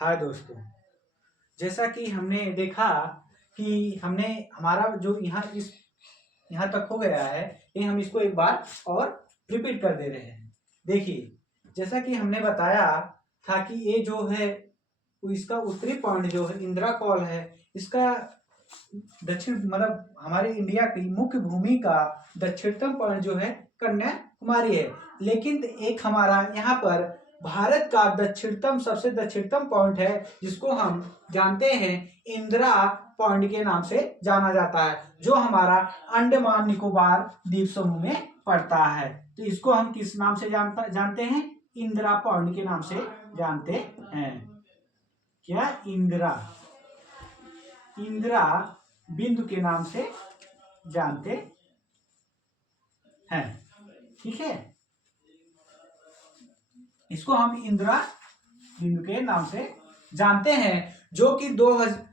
हाय दोस्तों, जैसा कि हमने देखा कि हमने हमारा जो यहाँ तक हो गया है, ये हम इसको एक बार और रिपीट कर दे रहे हैं। देखिए, जैसा कि हमने बताया था कि ये जो है इसका उत्तरी पॉइंट जो है इंदिरा कॉल है। इसका दक्षिण मतलब हमारे इंडिया की मुख्य भूमि का दक्षिणतम पॉइंट जो है कन्याकुमारी है। लेकिन एक हमारा यहाँ पर भारत का दक्षिणतम सबसे दक्षिणतम पॉइंट है, जिसको हम जानते हैं इंदिरा पॉइंट के नाम से जाना जाता है, जो हमारा अंडमान निकोबार द्वीप समूह में पड़ता है। तो इसको हम किस नाम से जानते हैं? इंदिरा पॉइंट के नाम से जानते हैं। क्या? इंदिरा बिंदु के नाम से जानते हैं। ठीक है, इसको हम इंदिरा बिंदु के नाम से जानते हैं, जो कि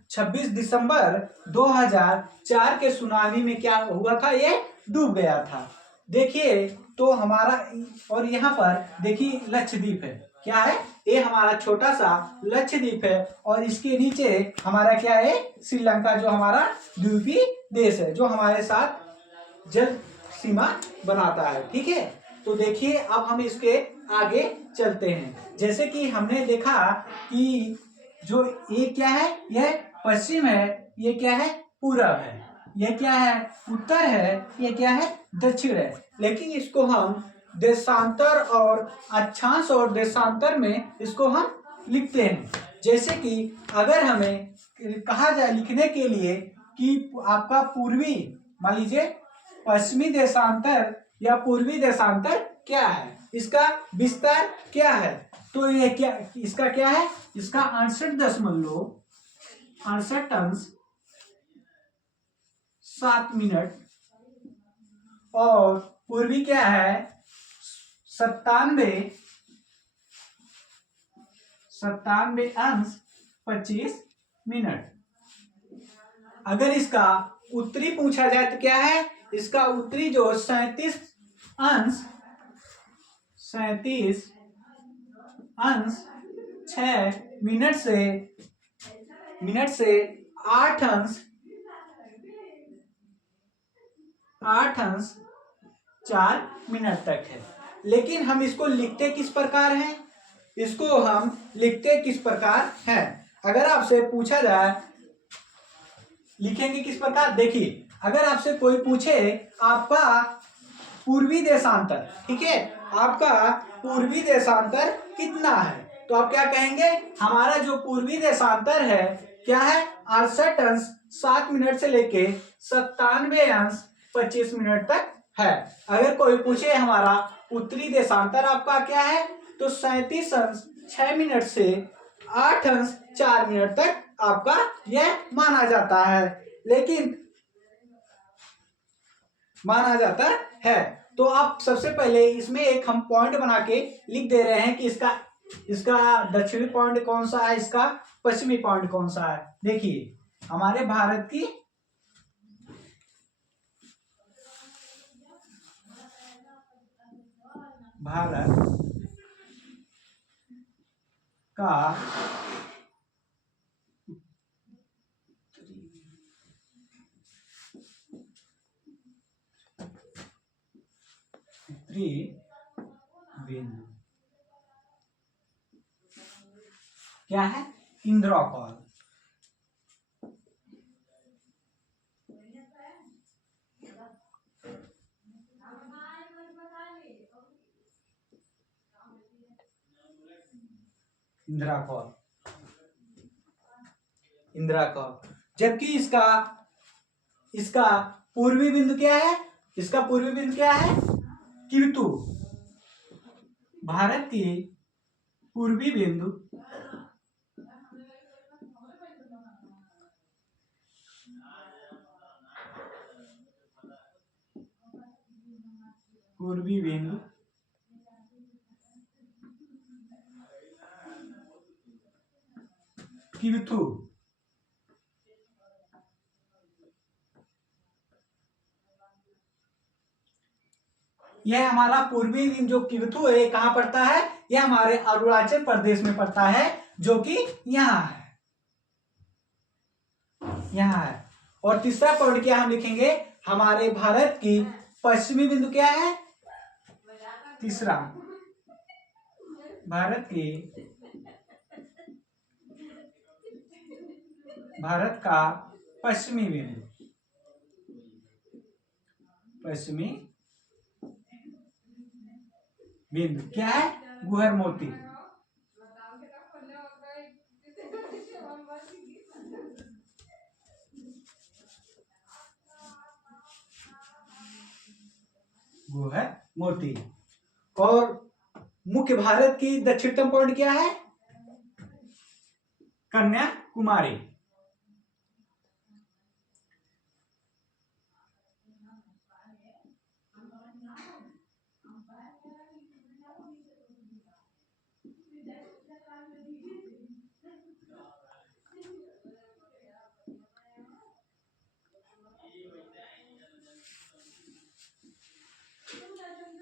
26 दिसंबर 2004 के सुनामी में क्या हुआ था? ये डूब गया था। देखिए, तो हमारा और यहाँ पर देखिए लक्षद्वीप है। क्या है? ये हमारा छोटा सा लक्षद्वीप है और इसके नीचे हमारा क्या है? श्रीलंका, जो हमारा द्वीपीय देश है, जो हमारे साथ जल सीमा बनाता है। ठीक है, तो देखिए अब हम इसके आगे चलते हैं। जैसे कि हमने देखा कि जो ये क्या है? यह पश्चिम है, ये क्या है? पूरब है, यह क्या है? उत्तर है, ये क्या है? दक्षिण है। लेकिन इसको हम देशांतर और अक्षांश और देशांतर में इसको हम लिखते हैं। जैसे कि अगर हमें कहा जाए लिखने के लिए कि आपका पूर्वी, मान लीजिए पश्चिमी देशांतर या पूर्वी देशांतर क्या है, इसका विस्तार क्या है, तो ये क्या, इसका क्या है? इसका 68.7 और पूर्वी क्या है? 97.25। अगर इसका उत्तरी पूछा जाए तो क्या है? इसका उत्तरी जो 37.6 मिनट से 8 अंश 4 मिनट तक है। लेकिन हम इसको लिखते किस प्रकार हैं? इसको हम लिखते किस प्रकार हैं? अगर आपसे पूछा जाए लिखेंगे किस प्रकार? देखिए, अगर आपसे कोई पूछे आपका पूर्वी देशांतर, ठीक है, आपका पूर्वी देशांतर कितना है, तो आप क्या कहेंगे? हमारा जो पूर्वी देशांतर है क्या है? 68 अंश 7 मिनट से लेके 97 अंश 25 मिनट तक है। अगर कोई पूछे हमारा उत्तरी देशांतर आपका क्या है, तो 37 अंश 6 मिनट से 8 अंश 4 मिनट तक आपका यह माना जाता है। लेकिन माना जाता है, तो आप सबसे पहले इसमें एक हम पॉइंट बना के लिख दे रहे हैं कि इसका दक्षिणी पॉइंट कौन सा है, इसका पश्चिमी पॉइंट कौन सा है। देखिए, हमारे भारत का उत्तरी बिंदु क्या है? इंदिरा कॉल। इंदिरा कॉल। जबकि इसका पूर्वी बिंदु क्या है? इसका पूर्वी बिंदु क्या है? किवतु। भारत की पूर्वी बिंदु किवथु। यह हमारा पूर्वी जो किवथु है, कहाँ पड़ता है? यह हमारे अरुणाचल प्रदेश में पड़ता है। जो कि यहाँ है, यहाँ है। और तीसरा पॉइंट क्या हम लिखेंगे, हमारे भारत की पश्चिमी बिंदु क्या है, तीसरा भारत का पश्चिमी बिंदु क्या है, गुहर मोती। गुहर मोती। और मुख्य भारत की दक्षिणतम पॉइंट क्या है, कन्याकुमारी।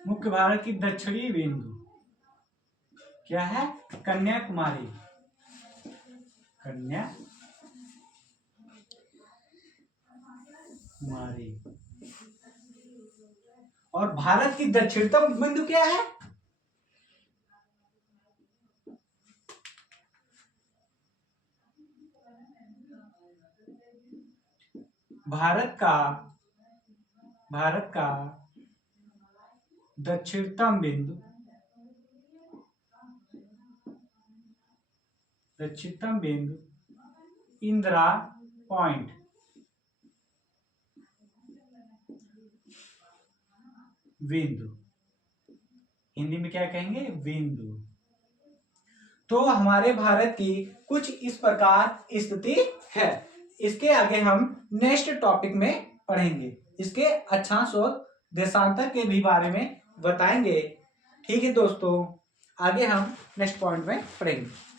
मुख्य भारत की दक्षिणी बिंदु क्या है, कन्याकुमारी। और भारत की दक्षिणतम बिंदु क्या है, भारत का दक्षिणतम बिंदु इंदिरा पॉइंट। बिंदु हिंदी में क्या कहेंगे, बिंदु। तो हमारे भारत की कुछ इस प्रकार स्थिति है। इसके आगे हम नेक्स्ट टॉपिक में पढ़ेंगे, इसके अक्षांश और देशांतर के भी बारे में बताएंगे। ठीक है दोस्तों, आगे हम नेक्स्ट पॉइंट में पढ़ेंगे।